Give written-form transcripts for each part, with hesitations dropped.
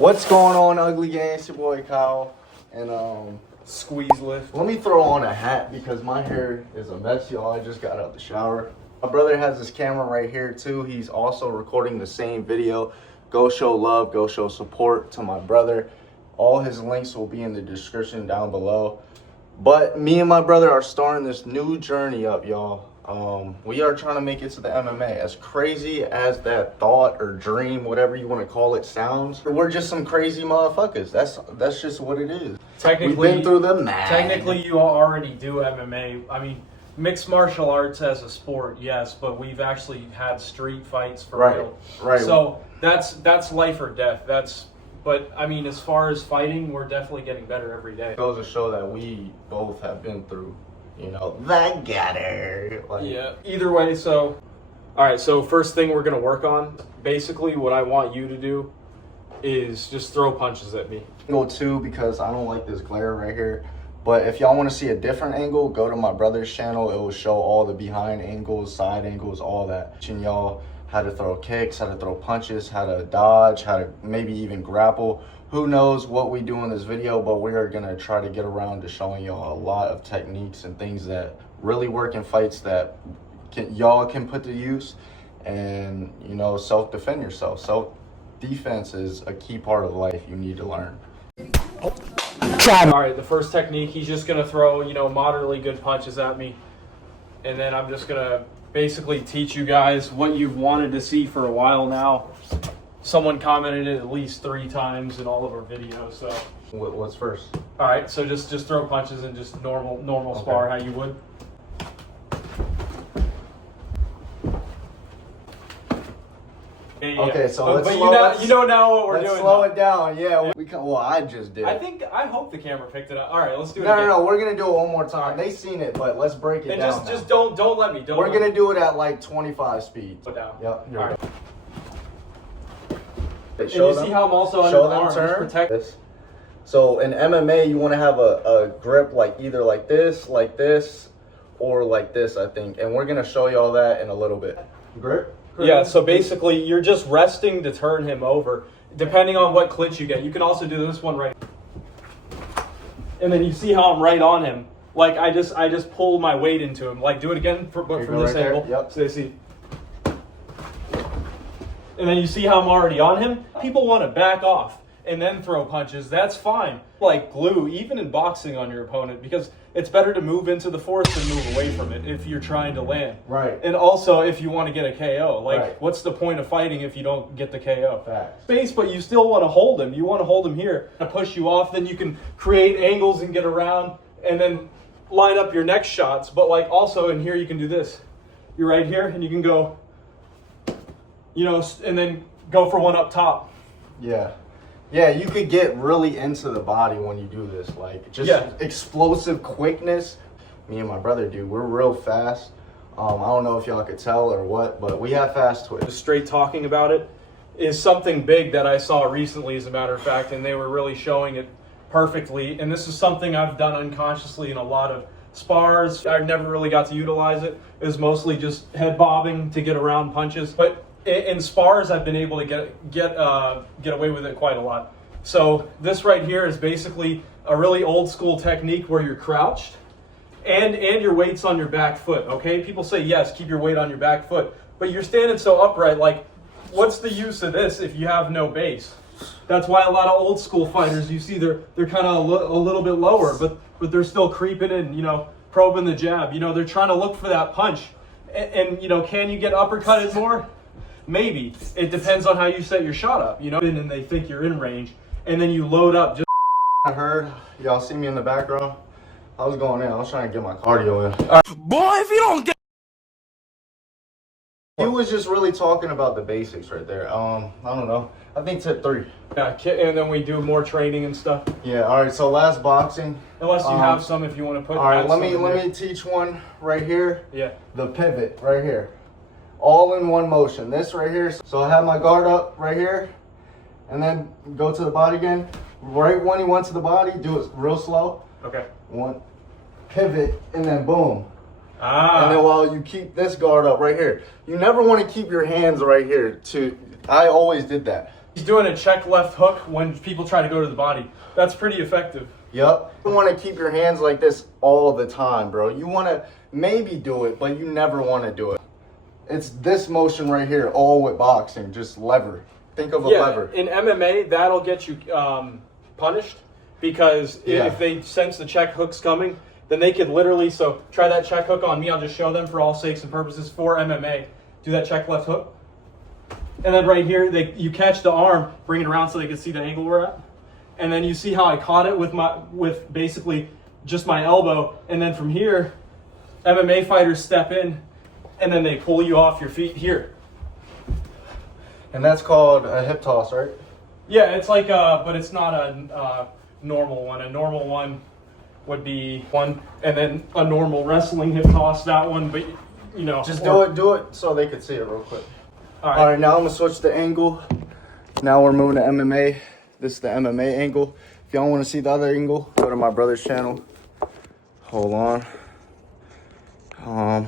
What's going on, Ugly Gang? It's your boy Kyle. And Squeeze lift. let me throw on a hat because my hair is a mess, y'all. I just got out the shower. My brother has his camera right here too. He's also recording the same video. Go show love, go show support to my brother. All his links will be in the description down below. But me and my brother are starting this new journey up, y'all. We are trying to make it to the MMA. As crazy as that thought or dream, whatever you want to call it, sounds, we're just some crazy motherfuckers. That's just what it is. Technically, we've been through the mad. Technically, you already do MMA. I mean, mixed martial arts as a sport, yes, but we've actually had street fights for real. Right. So that's life or death. But I mean, as far as fighting, we're definitely getting better every day. It goes to show that we both have been through, that gutter. Yeah. Either way, all right. So first thing we're gonna work on, basically, what I want you to do is just throw punches at me. Angle 2 because I don't like this glare right here. But if y'all want to see a different angle, go to my brother's channel. It will show all the behind angles, side angles, all that. Teaching y'all how to throw kicks, how to throw punches, how to dodge, how to maybe even grapple. Who knows what we do in this video, but we are going to try to get around to showing y'all a lot of techniques and things that really work in fights that y'all can put to use and, self-defend yourself. Self-defense is a key part of life you need to learn. All right, the first technique, he's just going to throw, moderately good punches at me. And then I'm just going to basically teach you guys what you've wanted to see for a while now. Someone commented it at least 3 times in all of our videos. So What's first? All right, so just throw punches and just normal spar how you would. Yeah. Okay, so let's you know now what we're doing. Let's slow it down. Yeah, I just did. I hope the camera picked it up. All right, let's do it. No. We're gonna do it one more time. They've seen it, but let's break it down. Just don't let me. We're gonna do it at like 25 speed. Put down. Yep. All right. And you see how I'm also under the arm, turn. protect this. So in MMA, you want to have a grip like either like this, or like this, I think. And we're gonna show you all that in a little bit. Grip. Yeah, so basically you're just resting to turn him over, depending on what clinch you get. You can also do this one right. And then you see how I'm right on him. Like I just pull my weight into him. Like do it again but from this angle. Yep. So they see. And then you see how I'm already on him? People want to back off and then throw punches. That's fine. Like glue, even in boxing, on your opponent, because it's better to move into the force than move away from it if you're trying to land. Right. And also if you want to get a KO. What's the point of fighting if you don't get the KO? Facts. Space, but you still want to hold him. You want to hold him here. To push you off, then you can create angles and get around and then line up your next shots. But also in here you can do this. You're right here and you can go, and then go for one up top. Yeah, you could get really into the body when you do this. Explosive quickness. Me and my brother do. We're real fast. I don't know if y'all could tell or what, but we have fast twitch. Straight talking about it is something big that I saw recently, as a matter of fact, and they were really showing it perfectly. And this is something I've done unconsciously in a lot of spars. I never really got to utilize it. It was mostly just head bobbing to get around punches. But in spars, I've been able to get away with it quite a lot. So this right here is basically a really old school technique where you're crouched and your weight's on your back foot, okay? People say, yes, keep your weight on your back foot, but you're standing so upright, what's the use of this if you have no base? That's why a lot of old school fighters, you see they're kind of a little bit lower, but they're still creeping in, probing the jab. They're trying to look for that punch. And can you get uppercutted more? Maybe. It depends on how you set your shot up, and they think you're in range, and then you load up. I heard, y'all see me in the background? I was going in, I was trying to get my cardio in. Boy, if you don't get... He was just really talking about the basics right there. I don't know. I think tip 3. Yeah, and then we do more training and stuff. Yeah, all right, so last boxing. Unless you have some, if you want to put. All right, let me teach one right here. Yeah. The pivot right here. All in one motion. This right here. So I have my guard up right here, and then go to the body again. Right when he went to the body, do it real slow. Okay. One, pivot, and then boom. Ah. And then while you keep this guard up right here, you never want to keep your hands right here. I always did that. He's doing a check left hook when people try to go to the body. That's pretty effective. Yep. You want to keep your hands like this all the time, bro. You want to maybe do it, but you never want to do it. It's this motion right here, all with boxing, just lever. Think of a lever. In MMA, that'll get you punished because if they sense the check hook's coming, then they could literally, so try that check hook on me. I'll just show them for all sakes and purposes for MMA. Do that check left hook. And then right here, you catch the arm, bring it around so they can see the angle we're at. And then you see how I caught it with basically just my elbow. And then from here, MMA fighters step in and then they pull you off your feet here. And that's called a hip toss, right? Yeah, it's like, but it's not a normal one. A normal one would be one, and then a normal wrestling hip toss, that one, but you know. Just do it so they could see it real quick. All right, now I'm gonna switch the angle. Now we're moving to MMA. This is the MMA angle. If y'all wanna see the other angle, go to my brother's channel. Hold on. I'm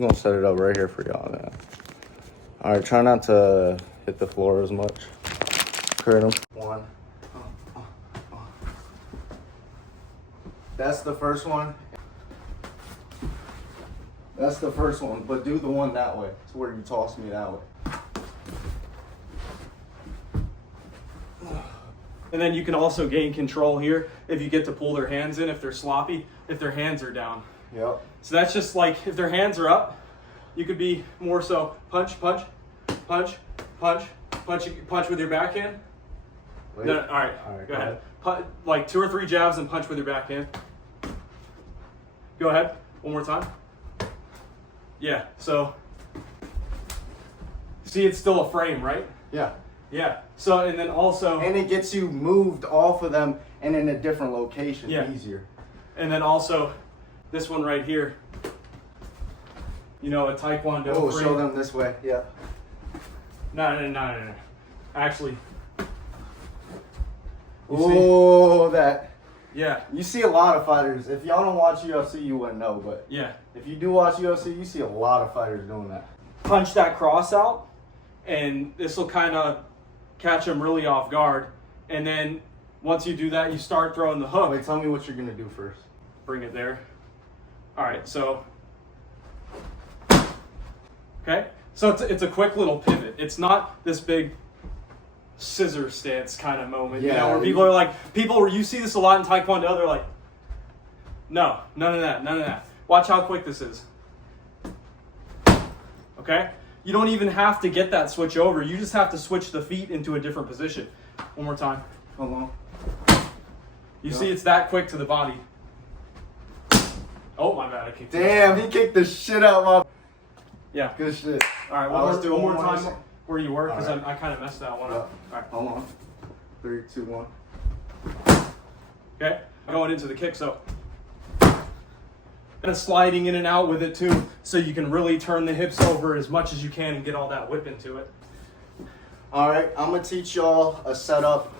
gonna set it up right here for y'all now. All right, try not to hit the floor as much. Hurt him. One. That's the first one. That's the first one, but do the one that way. It's where you toss me that way. And then you can also gain control here if you get to pull their hands in, if they're sloppy, if their hands are down. Yep. So that's just like, if their hands are up, you could be more so punch, punch, punch, punch, punch, punch with your backhand. No, all right, go ahead. Like 2 or 3 jabs and punch with your backhand. Go ahead, one more time. Yeah, so, see it's still a frame, right? Yeah. Yeah, so, and then also. And it gets you moved off of them and in a different location easier. And then also, this one right here, you know, a Taekwondo frame. Show them this way, yeah. No. Actually. That. Yeah. You see a lot of fighters. If y'all don't watch UFC, you wouldn't know, but yeah, if you do watch UFC, you see a lot of fighters doing that. Punch that cross out, and this will kind of catch them really off guard. And then once you do that, you start throwing the hook. Wait, tell me what you're gonna do first. Bring it there. All right, so. Okay, so it's a quick little pivot. It's not this big scissor stance kind of moment, you know, where people are like, where you see this a lot in Taekwondo, they're like, no, none of that. Watch how quick this is. Okay? You don't even have to get that switch over. You just have to switch the feet into a different position. One more time. Hold on. You see it's that quick to the body. Oh, my bad. I kicked Damn, he kicked the shit out of my... Yeah. Good shit. All right, let's do one more time where you were, because I kind of messed that one up. All right, hold on. 3, 2, 1. Okay, going into the kick, so. And sliding in and out with it too, so you can really turn the hips over as much as you can and get all that whip into it. All right, I'm gonna teach y'all a setup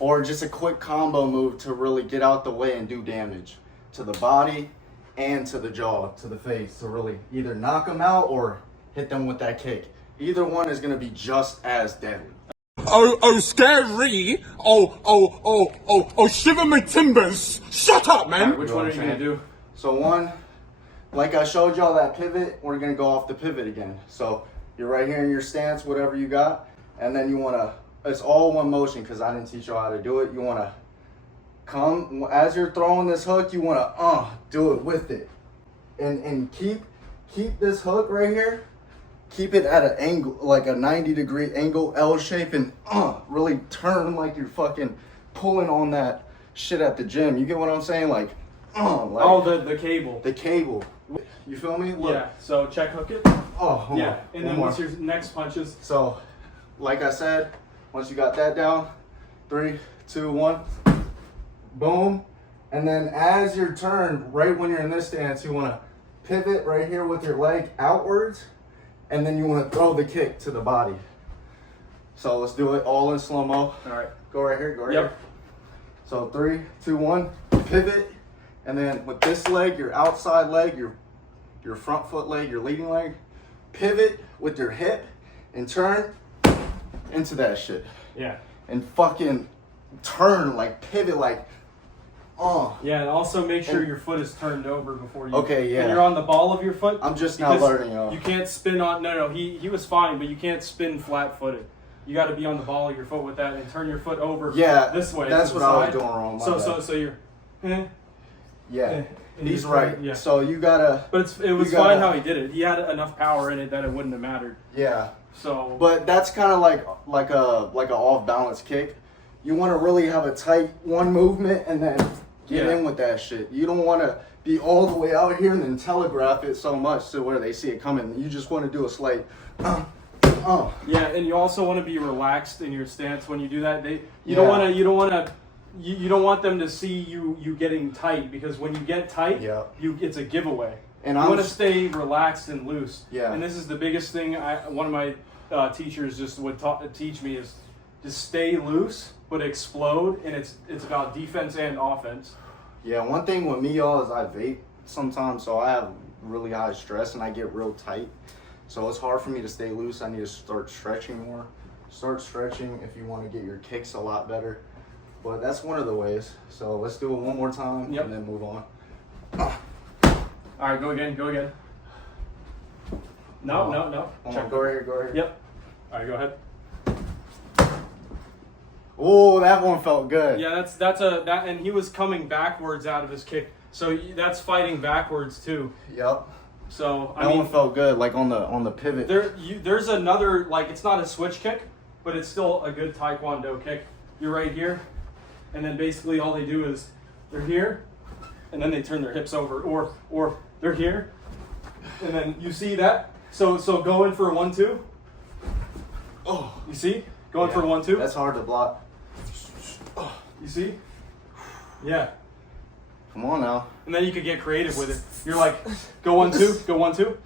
or just a quick combo move to really get out the way and do damage to the body and to the jaw, to the face, to really either knock them out or hit them with that kick. Either one is gonna be just as deadly. Oh, scary. Oh, shiver my timbers. Shut up, man. Right, which one are you gonna do? So one, like I showed y'all that pivot, we're gonna go off the pivot again. So you're right here in your stance, whatever you got, and then you wanna, it's all one motion because I didn't teach y'all how to do it. You wanna come, as you're throwing this hook, you wanna do it with it. And keep this hook right here, keep it at an angle, like a 90-degree angle, L shape, and really turn like you're fucking pulling on that shit at the gym. You get what I'm saying? Like, the cable. The cable. You feel me? Look. Yeah, so check hook it. Hold on. And then what's your next punches? So, like I said, once you got that down, 3, 2, 1, boom. And then as you're turned, right when you're in this stance, you want to pivot right here with your leg outwards, and then you want to throw the kick to the body. So let's do it all in slow-mo. All right. Go right here, go right here. So 3, 2, 1, pivot. And then with this leg, your outside leg, your front foot leg, your leading leg, pivot with your hip and turn into that shit. Yeah. and fucking turn, like pivot, like, oh. Yeah, and also make sure your foot is turned over before you. Okay, yeah. When you're on the ball of your foot. I'm just now learning, y'all. You can't spin on. No, he was fine, but you can't spin flat-footed. You got to be on the ball of your foot with that and turn your foot over. Yeah, this way. That's to what the I was side. doing wrong. So you're. Yeah, and he's right. Yeah. So you gotta. But it was fine how he did it. He had enough power in it that it wouldn't have mattered. Yeah. So. But that's kind of like a off balance kick. You want to really have a tight one movement and then get in with that shit. You don't want to be all the way out here and then telegraph it so much to where they see it coming. You just want to do a slight. Yeah, and you also want to be relaxed in your stance when you do that. You don't want them to see you getting tight, because when you get tight, it's a giveaway. And you want to stay relaxed and loose. Yeah. And this is the biggest thing. One of my teachers just would teach me is just stay loose but explode, and it's about defense and offense. Yeah, one thing with me, y'all, is I vape sometimes, so I have really high stress and I get real tight. So it's hard for me to stay loose. I need to start stretching more. Start stretching if you want to get your kicks a lot better. But that's one of the ways. So let's do it one more time and then move on. All right, go again. No. Check. Go right here. Yep. All right, go ahead. Oh, that one felt good. Yeah, and he was coming backwards out of his kick. So that's fighting backwards too. Yep. So that one felt good, like on the pivot. There's another, like, it's not a switch kick, but it's still a good Taekwondo kick. You're right here, and then basically all they do is they're here, and then they turn their hips over, or they're here, and then you see that. So go in for a 1-2. Oh, you see, going for a 1-2. That's hard to block. You see, yeah. Come on now. And then you could get creative with it. You're like, go 1-2, go 1-2. You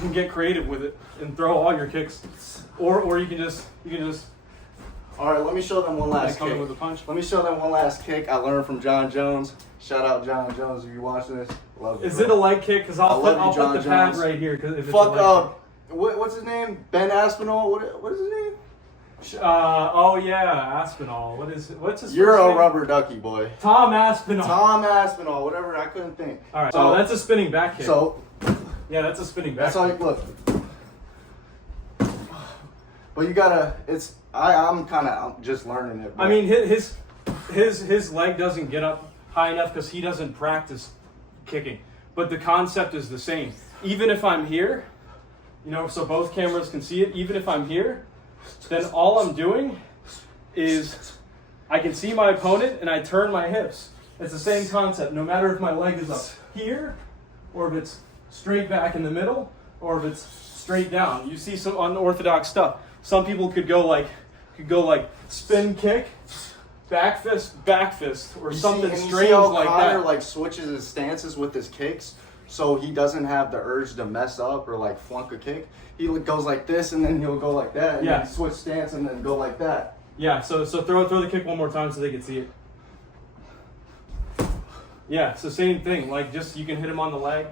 can get creative with it and throw all your kicks, or you can just. All right, let me show them one last kick. With a punch. Let me show them one last kick I learned from John Jones. Shout out John Jones if you're watching this. Love you. Is it a leg kick? Because I'll put the pad right here. Fuck up. What's his name? Ben Aspinall. What is his name? Oh yeah, Aspinall. What's his? You're first a name? rubber ducky boy. Tom Aspinall. Whatever. I couldn't think. All right. So that's a spinning back kick. So yeah, that's a spinning back. That's all. Look. But you gotta. I'm kind of just learning it. But. I mean, his leg doesn't get up high enough because he doesn't practice kicking. But the concept is the same. Even if I'm here, so both cameras can see it. Even if I'm here, then all I'm doing is I can see my opponent and I turn my hips. It's the same concept. No matter if my leg is up here, or if it's straight back in the middle, or if it's straight down. You see some unorthodox stuff. Some people could go like spin kick, back fist, or something strange like Connor, that. Like switches his stances with his kicks, so he doesn't have the urge to mess up or like flunk a kick. He goes like this, and then he'll go like that, and then switch stance, and then go like that. Yeah. So throw the kick one more time so they can see it. Yeah. So same thing. Like just you can hit him on the leg.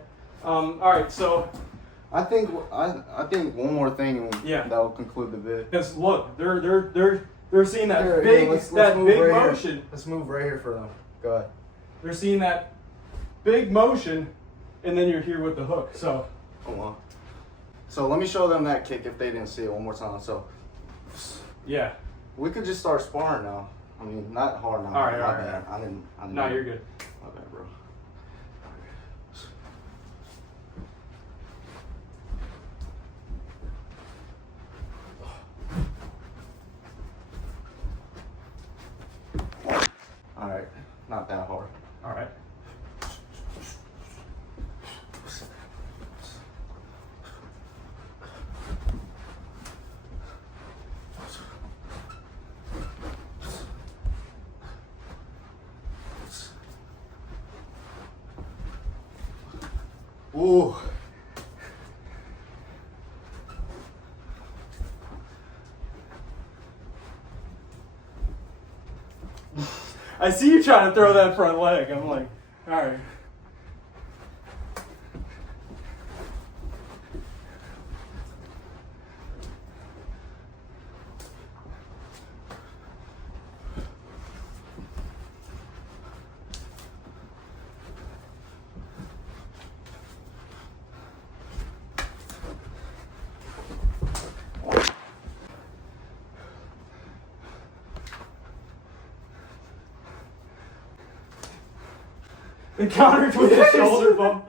All right. So. I think one more thing that'll conclude the vid. Because look, they're seeing that big let's big right motion. Here. Let's move right here for them. Go ahead. They're seeing that big motion, and then you're here with the hook. So hold on. So let me show them that kick if they didn't see it one more time. So yeah, we could just start sparring now. I mean, not hard now. All right. I didn't. No, you're good. Okay, bro. All right, not that hard. All right. Ooh. I see you trying to throw that front leg. I'm like, all right. And countered with a shoulder bump.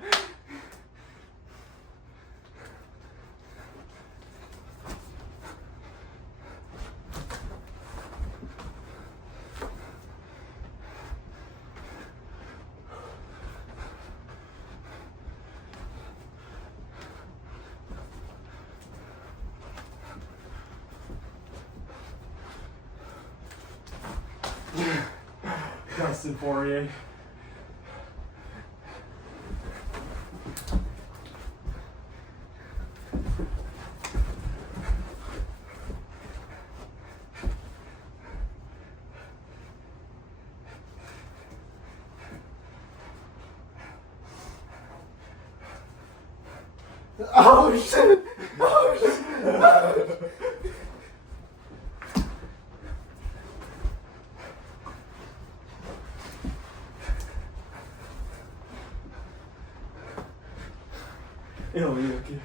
Dustin Poirier. Oh shit! Oh shit! It'll be okay.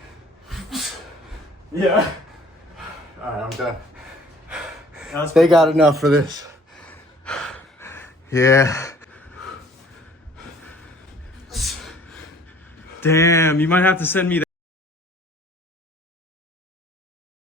Yeah. Alright, I'm done. That's They got enough for this. Yeah. Damn, you might have to send me that.